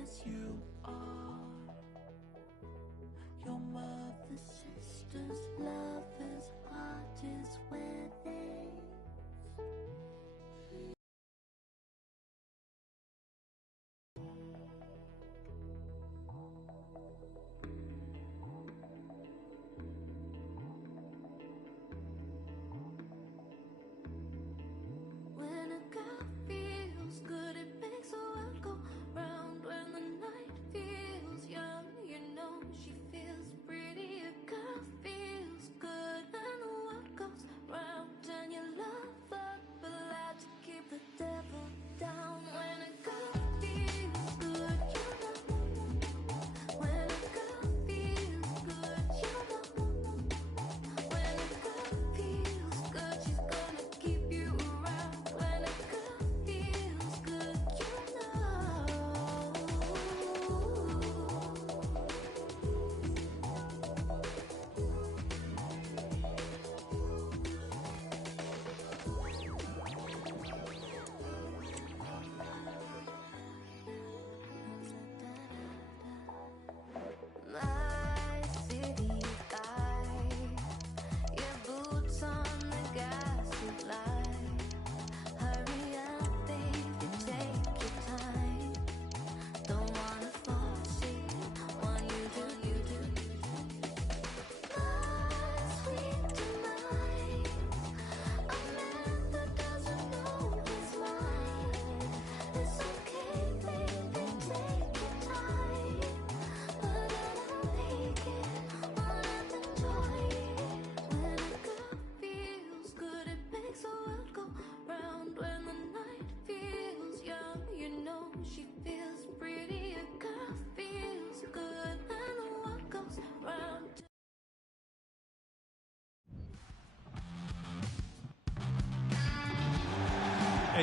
as you are. Your mother, sisters, lovers, heart is where they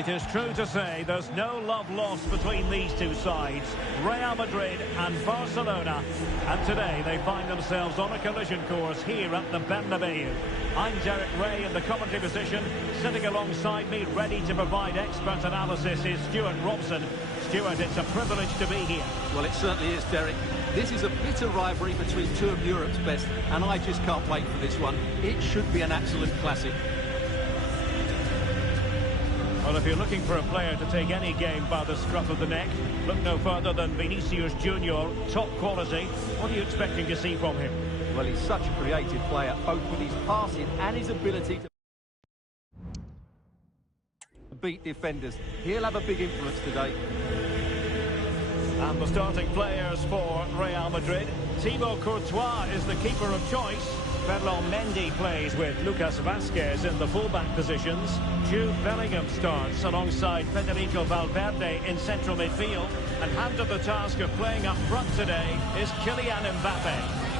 It is true to say there's no love lost between these two sides, Real Madrid and Barcelona. And today they find themselves on a collision course here at the Bernabeu. I'm Derek Ray in the commentary position. Sitting alongside me, ready to provide expert analysis, is Stuart Robson. Stuart, it's a privilege to be here. Well, it certainly is, Derek. This is a bitter rivalry between two of Europe's best, and I just can't wait for this one. It should be an absolute classic. Well, if you're looking for a player to take any game by the scruff of the neck, look no further than Vinicius Junior, top quality. What are you expecting to see from him? Well, he's such a creative player, both with his passing and his ability to beat defenders. He'll have a big influence today. And the starting players for Real Madrid. Thibaut Courtois is the keeper of choice. Ferland Mendy plays with Lucas Vazquez in the fullback positions. Jude Bellingham starts alongside Federico Valverde in central midfield. And handed the task of playing up front today is Kylian Mbappe.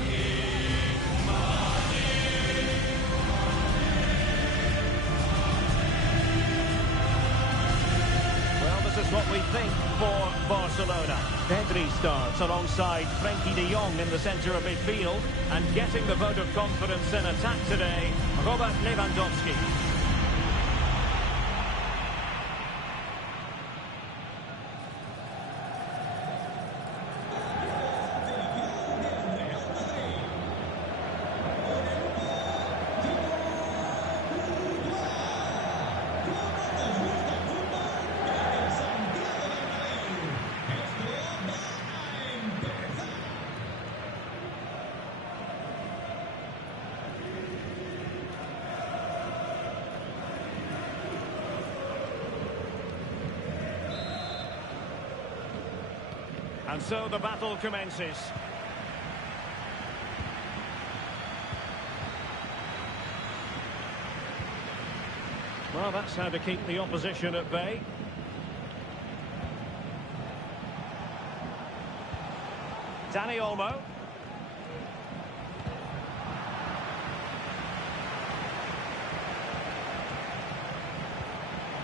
This is what we think for Barcelona. Pedri starts alongside Frenkie de Jong in the centre of midfield, and getting the vote of confidence in attack today, Robert Lewandowski. And so the battle commences. Well, that's how to keep the opposition at bay. Dani Olmo.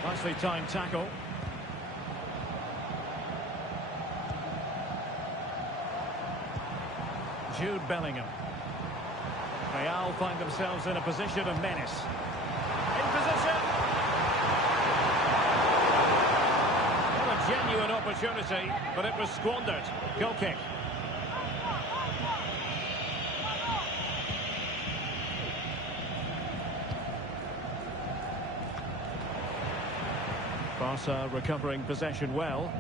Nicely timed tackle. Jude Bellingham. Real find themselves in a position of menace. In position. Well, a genuine opportunity, but it was squandered. Goal kick. Barca recovering possession well.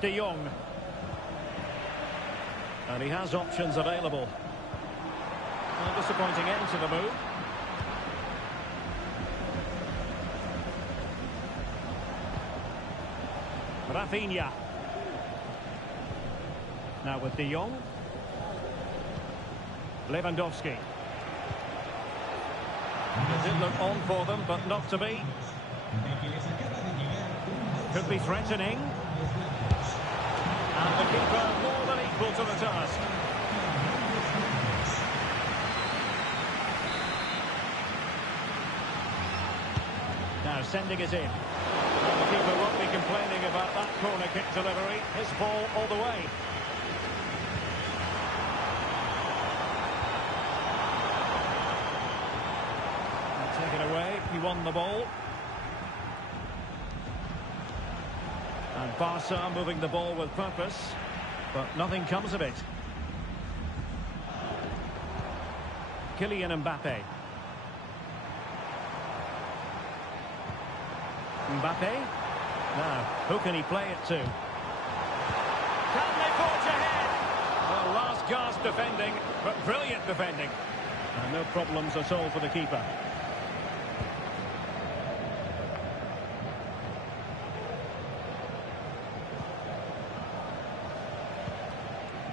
De Jong. And he has options available. A disappointing end to the move. Rafinha. Now with De Jong. Lewandowski. It did look on for them, but not to be. Could be threatening. And the keeper more than equal to the task. Now sending it in. And the keeper won't be complaining about that corner kick delivery. His ball all the way. Taken away, he won the ball. And Barca moving the ball with purpose, but nothing comes of it. Kylian Mbappe. Mbappe. Now, who can he play it to? Can they forge ahead? Well, last gasp defending, but brilliant defending. And no problems at all for the keeper.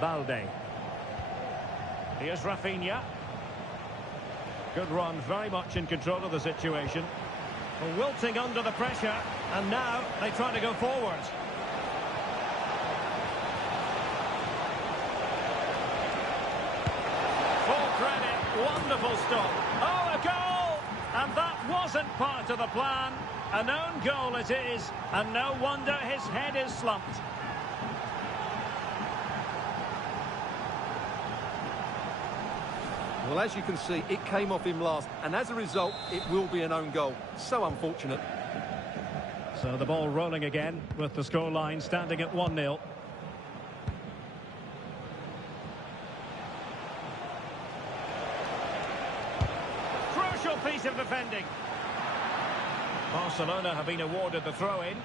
Balde. Here's Rafinha. Good run, very much in control of the situation. Well, wilting under the pressure, and now they try to go forward. Full credit, wonderful stop. Oh, a goal! And that wasn't part of the plan. A known goal it is, and no wonder his head is slumped. Well, as you can see, it came off him last, and as a result, it will be an own goal. So unfortunate. So the ball rolling again, with the scoreline standing at 1-0. Crucial piece of defending. Barcelona have been awarded the throw-in.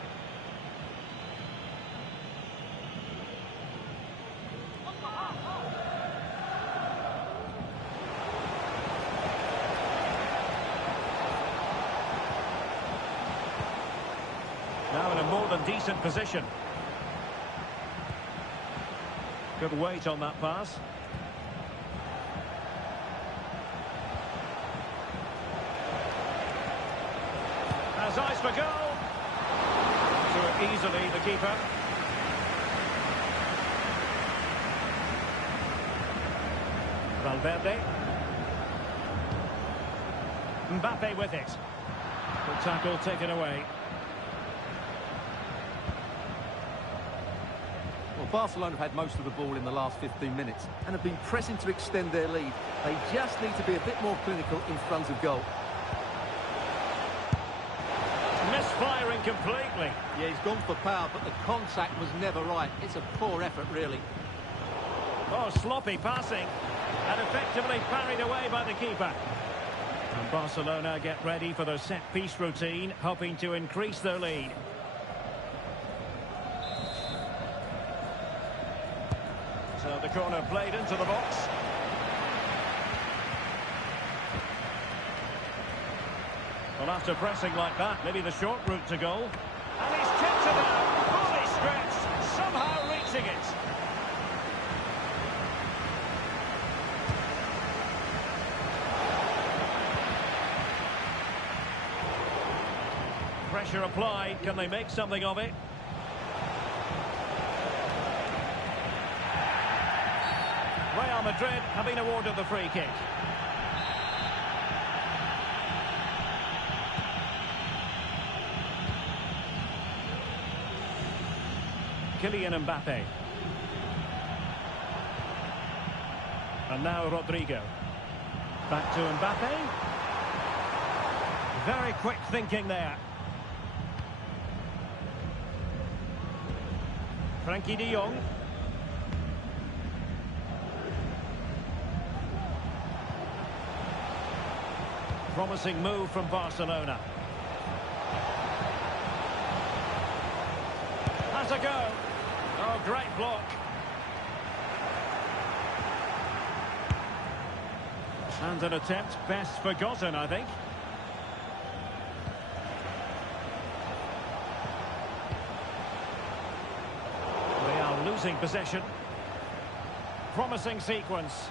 Now in a more than decent position. Good weight on that pass. Has eyes for goal. To it easily, the keeper. Valverde. Mbappe with it. Good tackle taken away. Well, Barcelona have had most of the ball in the last 15 minutes and have been pressing to extend their lead. They just need to be a bit more clinical in front of goal. Misfiring completely. Yeah, he's gone for power, but the contact was never right. It's a poor effort, really. Oh, sloppy passing. And effectively parried away by the keeper. And Barcelona get ready for their set-piece routine, hoping to increase their lead. So the corner played into the box. Well, after pressing like that, maybe the short route to goal. And he's tipped it out, fully stretched, somehow reaching it. Pressure applied, can they make something of it? Real Madrid have been awarded the free kick. Kylian Mbappe. And now Rodrigo. Back to Mbappe. Very quick thinking there. Frankie de Jong. Promising move from Barcelona. Has a go. Oh, great block. And an attempt best forgotten, I think. They are losing possession. Promising sequence.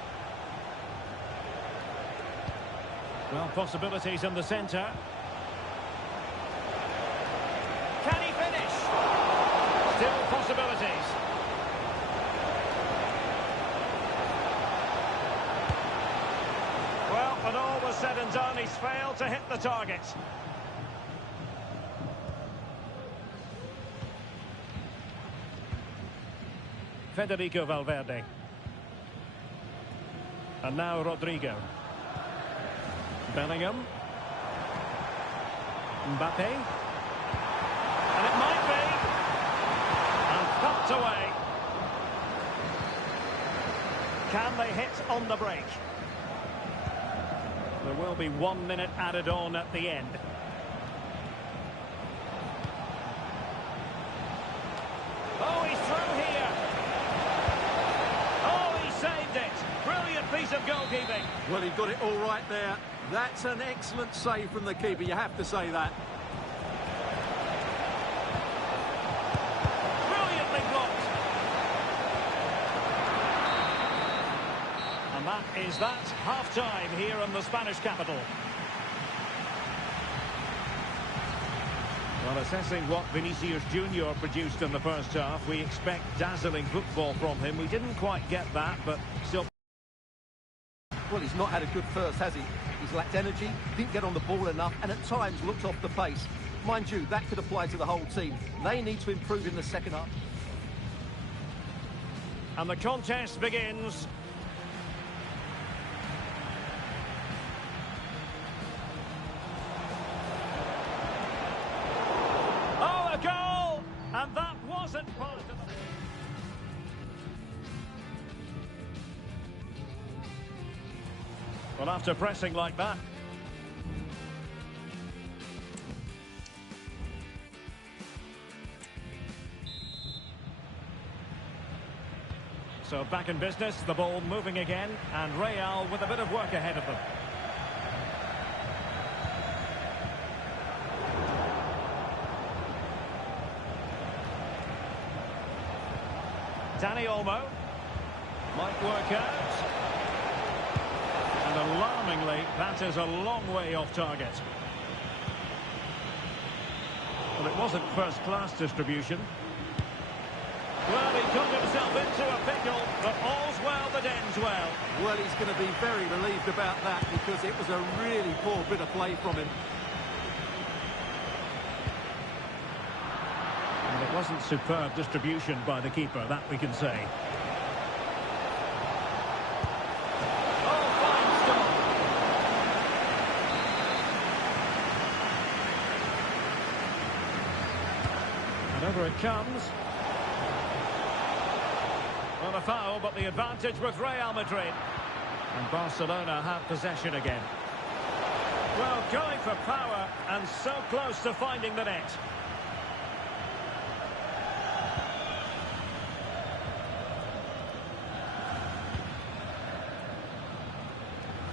Well, possibilities in the centre. Can he finish? Still possibilities. Well, when all was said and done, he's failed to hit the target. Federico Valverde. And now Rodrigo. Bellingham. Mbappe. And it might be. And thumped away. Can they hit on the break? There will be 1 minute added on at the end. Oh, he's through here. Oh, he saved it. Brilliant piece of goalkeeping. Well, he got it all right there. That's an excellent save from the keeper, you have to say that. Brilliantly blocked. And that is that. Half-time here in the Spanish capital. Well, assessing what Vinicius Junior produced in the first half, we expect dazzling football from him. We didn't quite get that, but still... Well, he's not had a good first, has he? He's lacked energy, didn't get on the ball enough, and at times looked off the pace. Mind you, that could apply to the whole team. They need to improve in the second half. And the contest begins. Oh, a goal! And that wasn't part of the... Well, after pressing like that. So back in business, the ball moving again, and Real with a bit of work ahead of them. Dani Olmo might work out. And alarmingly, that is a long way off target. Well, it wasn't first-class distribution. Well, he got himself into a pickle, but all's well that ends well. Well, he's going to be very relieved about that because it was a really poor bit of play from him. And it wasn't superb distribution by the keeper, that we can say. Over it comes. Well, a foul, but the advantage with Real Madrid. And Barcelona have possession again. Well, going for power and so close to finding the net.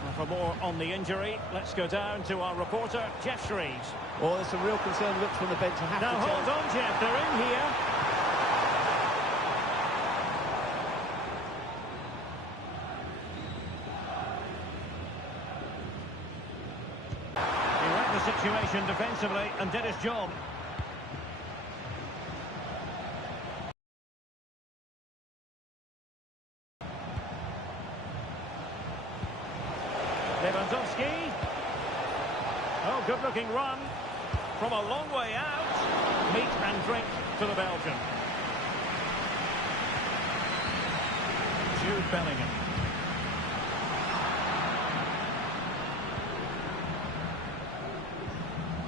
Well, for more on the injury, let's go down to our reporter, Jeff Shreves. Well, there's some real concern looks from the bench. I have now, to hold on, Jeff. They're in here. He read the situation defensively and did his job. Lewandowski. Oh, good-looking run. From a long way out. Meat and drink to the Belgian. Jude Bellingham.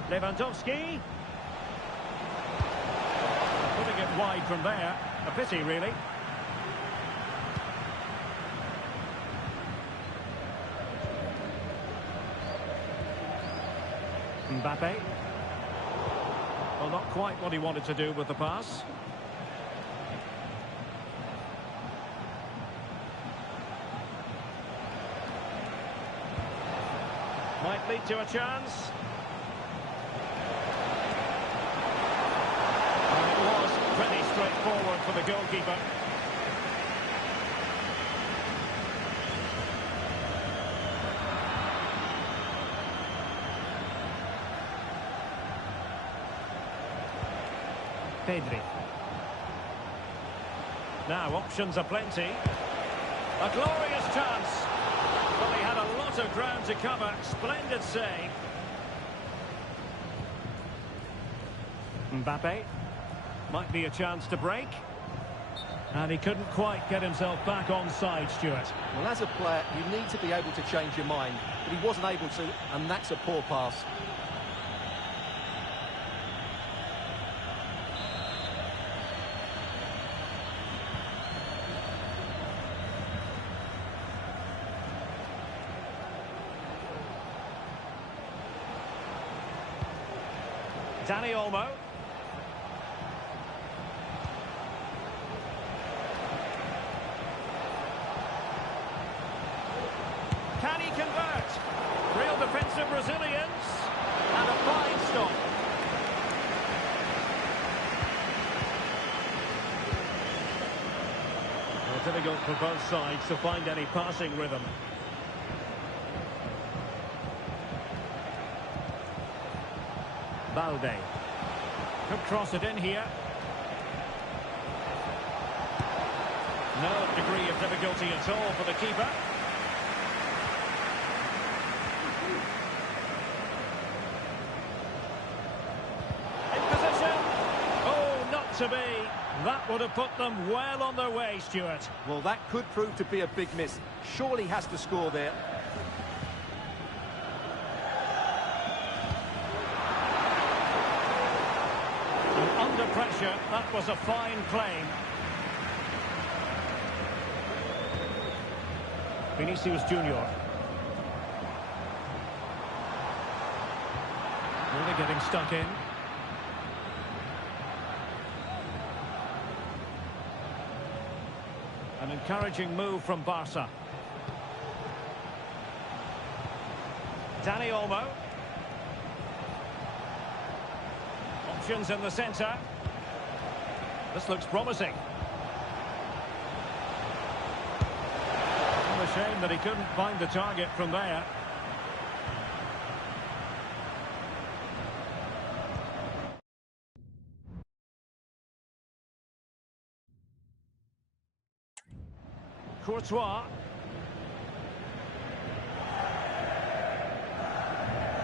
Lewandowski. Putting it wide from there. A pity, really. Mbappe. Well, not quite what he wanted to do with the pass. Might lead to a chance. And it was pretty straightforward for the goalkeeper. Pedri. Now options are plenty. A glorious chance. Well, he had a lot of ground to cover. Splendid save. Mbappe. Might be a chance to break. And he couldn't quite get himself back on side, Stuart. Well, as a player, you need to be able to change your mind. But he wasn't able to, and that's a poor pass. Dani Olmo. Can he convert? Real defensive resilience. And a fine stop. Well, difficult for both sides to find any passing rhythm. Balde. Could cross it in here. No degree of difficulty at all for the keeper. In position. Oh, not to be. That would have put them well on their way, Stuart. Well, that could prove to be a big miss. Surely has to score there. Under pressure, that was a fine claim. Vinicius Junior. Really getting stuck in. An encouraging move from Barca. Dani Olmo. Options in the centre. This looks promising. What a shame that he couldn't find the target from there. Courtois.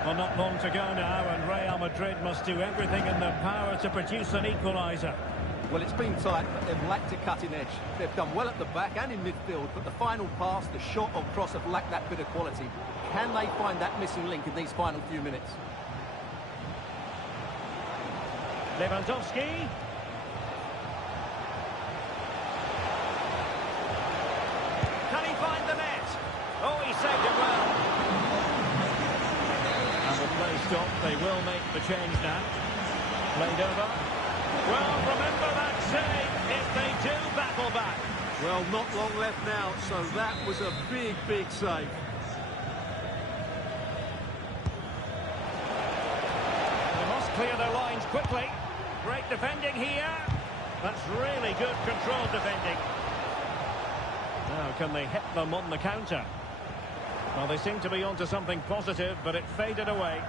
Well, not long to go now, and Real Madrid must do everything in their power to produce an equaliser. Well, it's been tight, but they've lacked a cutting edge. They've done well at the back and in midfield, but the final pass, the shot or cross have lacked that bit of quality. Can they find that missing link in these final few minutes? Lewandowski. Can he find the net? Oh, he saved it well. And the play stopped. They will make the change now. Played over. Well, remember that save if they do battle back. Well, not long left now, so that was a big, big save. They must clear their lines quickly. Great defending here. That's really good controlled defending. Now, can they hit them on the counter? Well, they seem to be onto something positive, but it faded away.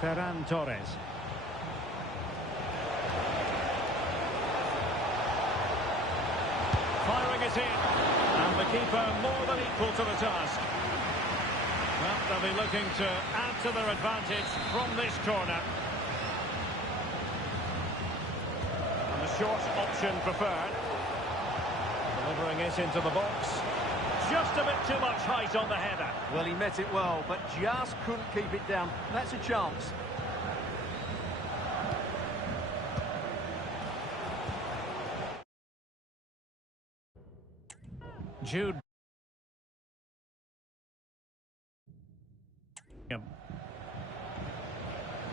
Ferran Torres. Firing it in. And the keeper more than equal to the task. Well, they'll be looking to add to their advantage from this corner. And the short option preferred. Delivering it into the box. Just a bit too much height on the header. Well, he met it well, but just couldn't keep it down. That's a chance. Jude.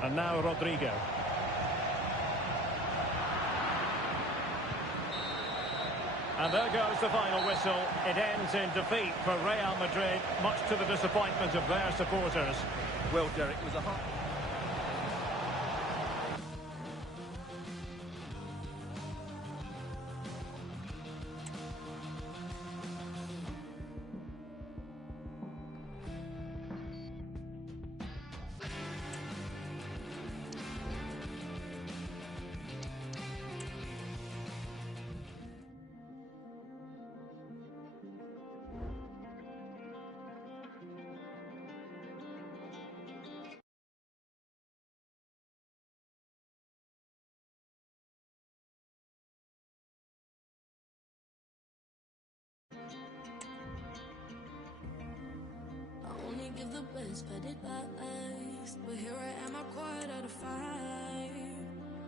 And now Rodrigo. And there goes the final whistle. It ends in defeat for Real Madrid, much to the disappointment of their supporters. Well, Derek, it was a hard... Give the best, but it lies. But here I am, I quiet out of 5.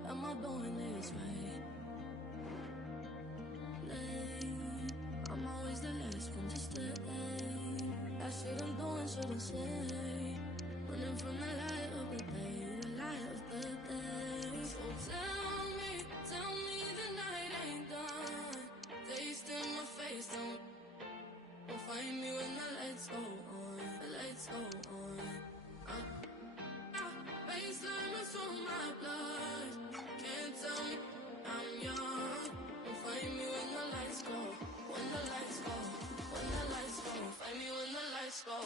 Am I doing this right? Late. I'm always the last one to stay. That shit I'm doing, shouldn't say. Running from the light of the day, the light of the day. So tell me the night ain't done. Taste in my face, don't find me when the lights go on. Lights go on. Baseline runs through my blood. Can't tell me I'm young. Don't find me when the lights go. When the lights go. When the lights go. Find me when the lights go on.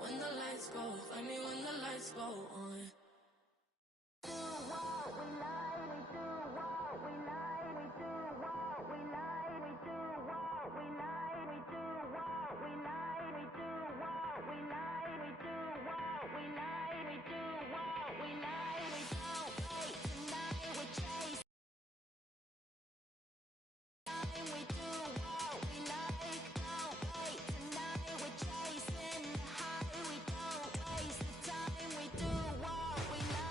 When the lights go, find me when the lights go on. Do what we like, we do what we like, we do what we like, we do what we like, we do what we like, we do what we like, we do what we like, we do what we like, we don't wait tonight, we chase time, we do what we like, don't wait tonight, we're chasing the high, we don't waste the time, we do what we like.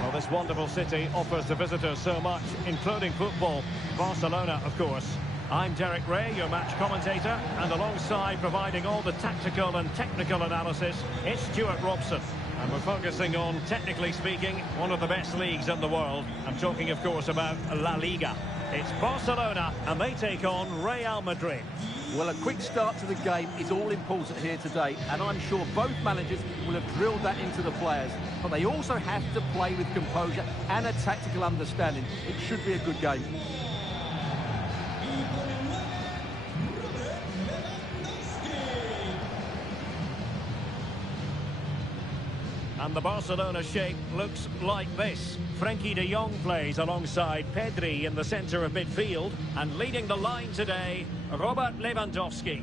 Well, this wonderful city offers the visitors so much, including football. Barcelona, of course. I'm Derek Ray, your match commentator, and alongside providing all the tactical and technical analysis, it's Stuart Robson. And we're focusing on, technically speaking, one of the best leagues in the world. I'm talking, of course, about La Liga. It's Barcelona, and they take on Real Madrid. Well, a quick start to the game is all important here today, and I'm sure both managers will have drilled that into the players. But they also have to play with composure and a tactical understanding. It should be a good game. And the Barcelona shape looks like this. Frenkie de Jong plays alongside Pedri in the centre of midfield. And leading the line today, Robert Lewandowski.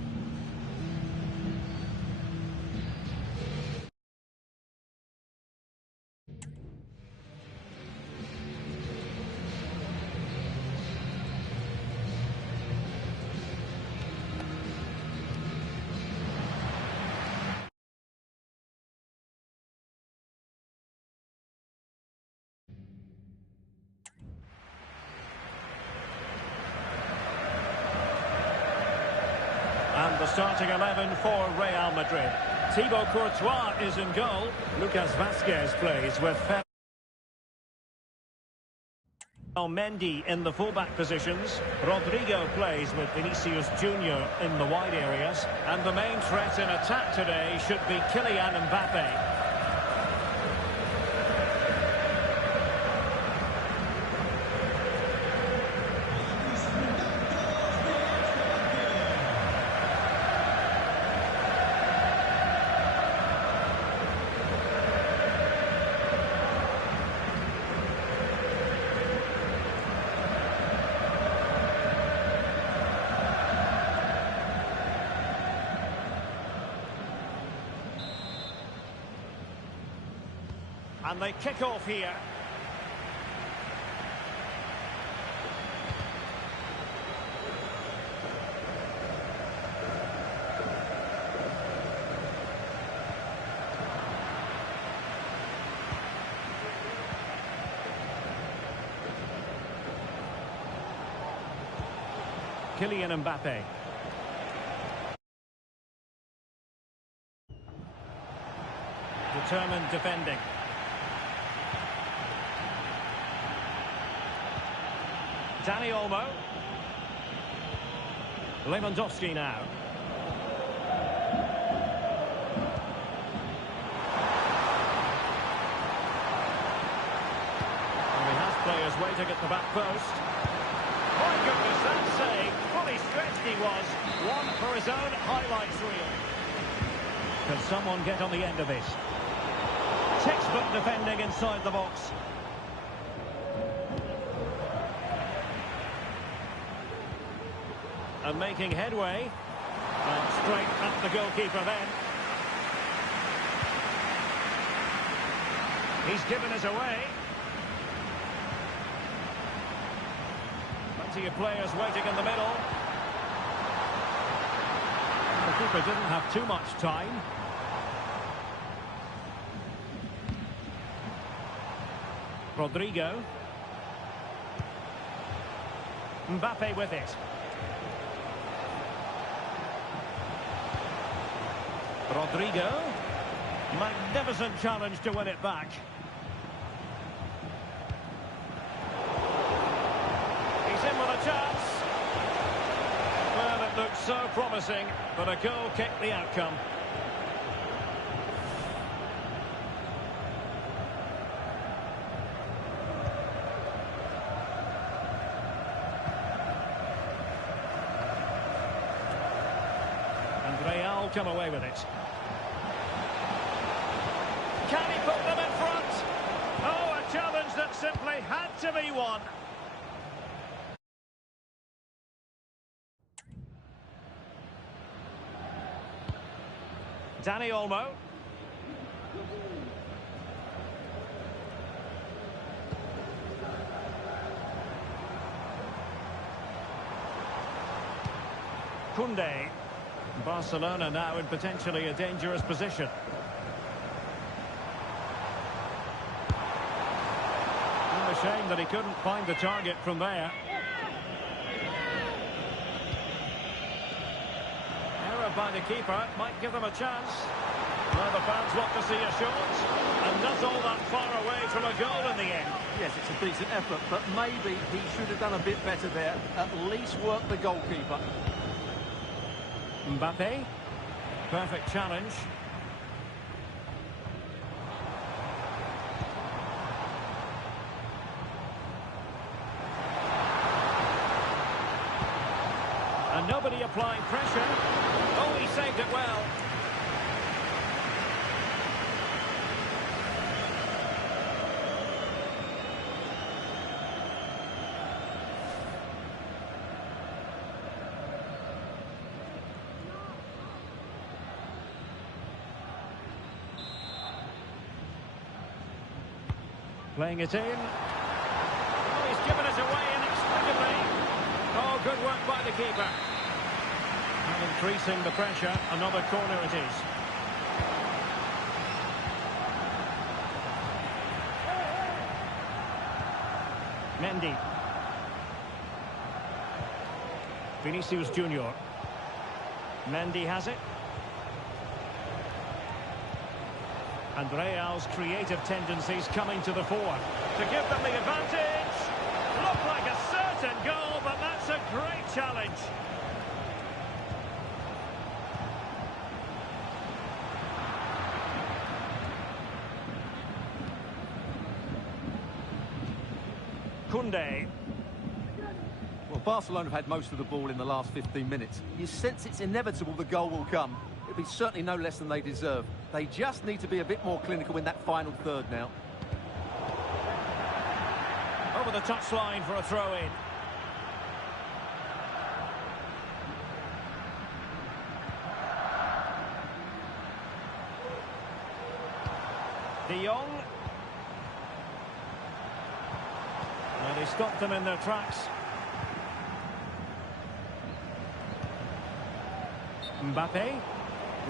And the starting 11 for Real Madrid. Thibaut Courtois is in goal. Lucas Vazquez plays with Mendy in the fullback positions. Rodrigo plays with Vinicius Junior in the wide areas. And the main threat in attack today should be Kylian Mbappe. And they kick off here. Kylian Mbappe. Determined defending. Dani Olmo. Lewandowski now. And he has players waiting at the back post. My goodness, that save. Fully stretched he was. One for his own highlights reel. Can someone get on the end of this? Textbook defending inside the box. And making headway. And straight at the goalkeeper then. He's given us away. Plenty of players waiting in the middle. The keeper didn't have too much time. Rodrigo. Mbappe with it. Rodrigo. Magnificent challenge to win it back. He's in with a chance. Well, it looked so promising, but a goal kicked the outcome. And Real come away with it. Can he put them in front? Oh, a challenge that simply had to be won. Dani Olmo. Koundé. Barcelona now in potentially a dangerous position. A shame that he couldn't find the target from there. Error by the keeper might give them a chance. Well, the fans want to see a shot, and not all that far away from a goal in the end. Yes, it's a decent effort, but maybe he should have done a bit better there. At least work the goalkeeper. Mbappe. Perfect challenge. And nobody applying pressure. Oh, he saved it well. Playing it in. Oh, he's given it away inexplicably. Oh, good work by the keeper. And increasing the pressure, another corner it is. Mendy. Vinicius Junior. Mendy has it. And Real's creative tendencies coming to the fore to give them the advantage. Looked like a certain goal, but that's a great challenge. Koundé. Well, Barcelona have had most of the ball in the last 15 minutes. You sense it's inevitable the goal will come. It'll be certainly no less than they deserve. They just need to be a bit more clinical in that final third now. Over the touchline for a throw-in. De Jong. Well, they stopped them in their tracks. Mbappe.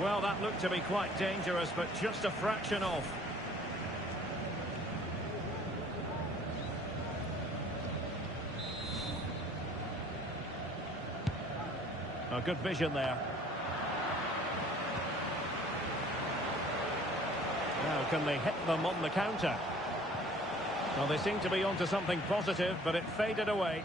Well, that looked to be quite dangerous, but just a fraction off. A good vision there. Now, can they hit them on the counter? Well, they seem to be onto something positive, but it faded away.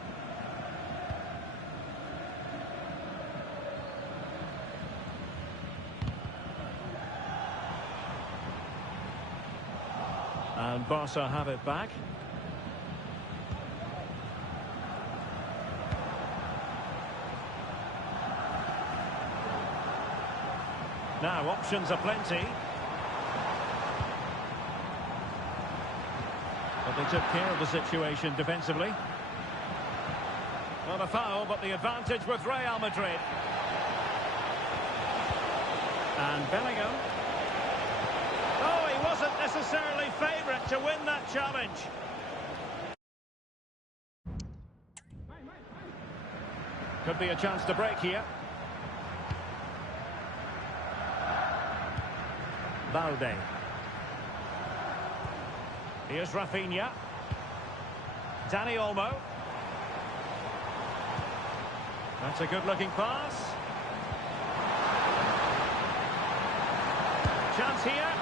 And Barca have it back. Now, options are plenty. But they took care of the situation defensively. Not a foul, but the advantage with Real Madrid. And Bellingham. Oh, he wasn't necessarily favourite to win that challenge. Could be a chance to break here. Balde. Here's Rafinha. Dani Olmo. That's a good-looking pass. Chance here.